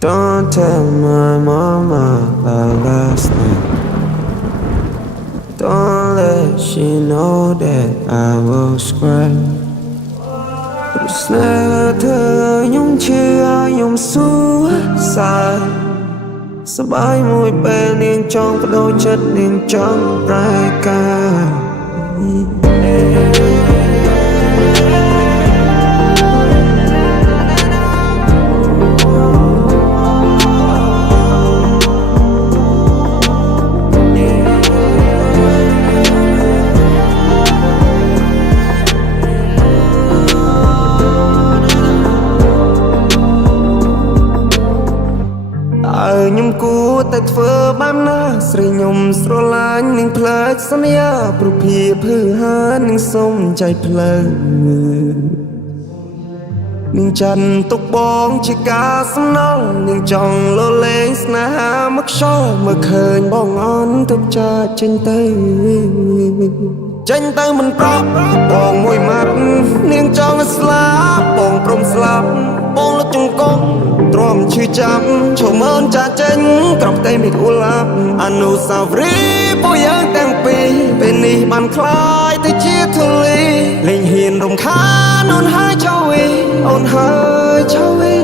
Don't tell my mama about last night. Don't let she know that I was cry. Snare เธอยุ่งเชื่อยุ่งสู้สายสบายมวยเป็นเนียงจองประโดดจัดเนียงจองรายการខ្ញុំគួរតែធ្វើបែបណាស្រីខ្ញុំស្រឡាញ់នឹងផ្លែសន្យាព្រោះភាពភឺហានឹងសុំใจផ្លូវនឹងចាន់ទុកបងជាការសំណល់នឹងចង់លលេងស្នេហាមកខ្យល់មើលឃើញបងអន់ទុកចាចេញទៅមិនប្រាប់បងមួយម៉ាត់នាងចង់ស្លាប់បងព្រមស្លាប់បងលុតចង្គង់ទ្រាំឈឺចាប់ឈរមើលចាចេញក្រប់តែមិនអ៊ូឡាប់អនុស្សាវរីយ៍ពួកយើងទាំងពីរពេលនេះបានคล้ายទៅជាធូលីលេងហ៊ានរំខានអូនហើយចៅវីអូនហើយចៅវី